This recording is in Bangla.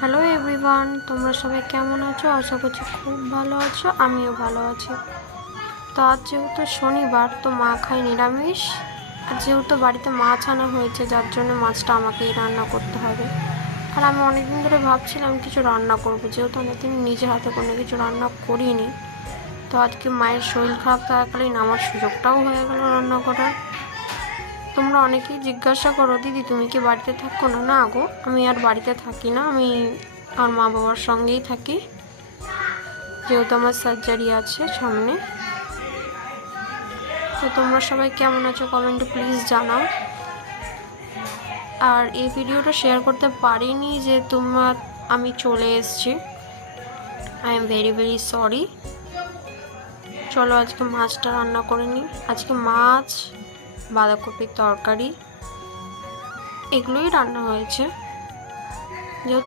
হ্যালো এভরিওয়ান, তোমরা সবাই কেমন আছো? আশা করছি খুব ভালো আছো, আমিও ভালো আছি। তো আজ যেহেতু শনিবার, তো মা খায় নিরামিষ। আর যেহেতু বাড়িতে মাছ আনা হয়েছে, যার জন্য মাছটা আমাকেই রান্না করতে হবে। আর আমি অনেকদিন ধরে ভাবছিলাম কিছু রান্না করবো, যেহেতু অনেকদিন নিজে হাতে কোনো কিছু রান্না করিনি। তো আজকে মায়ের শরীর খারাপ থাকাকালীন আমার সুযোগটাও হয়ে গেল রান্না করার। তোমরা অনেকেই জিজ্ঞাসা করো, দিদি তুমি কি বাড়িতে থাকো না? না গো, আমি আর বাড়িতে থাকি না, আমি আমার মা বাবার সঙ্গেই থাকি, যেহেতু আমার সার্জারি আছে সামনে। তো তোমরা সবাই কেমন আছো কমেন্টে প্লিজ জানাও। আর এই ভিডিওটা শেয়ার করতে পারিনি যে আমি চলে এসেছি, I am very very sorry. চলো আজকে মাছটা রান্না করে নিই। আজকে মাছ, বাঁধাকপির তরকারি, এগুলোই রান্না হয়েছে।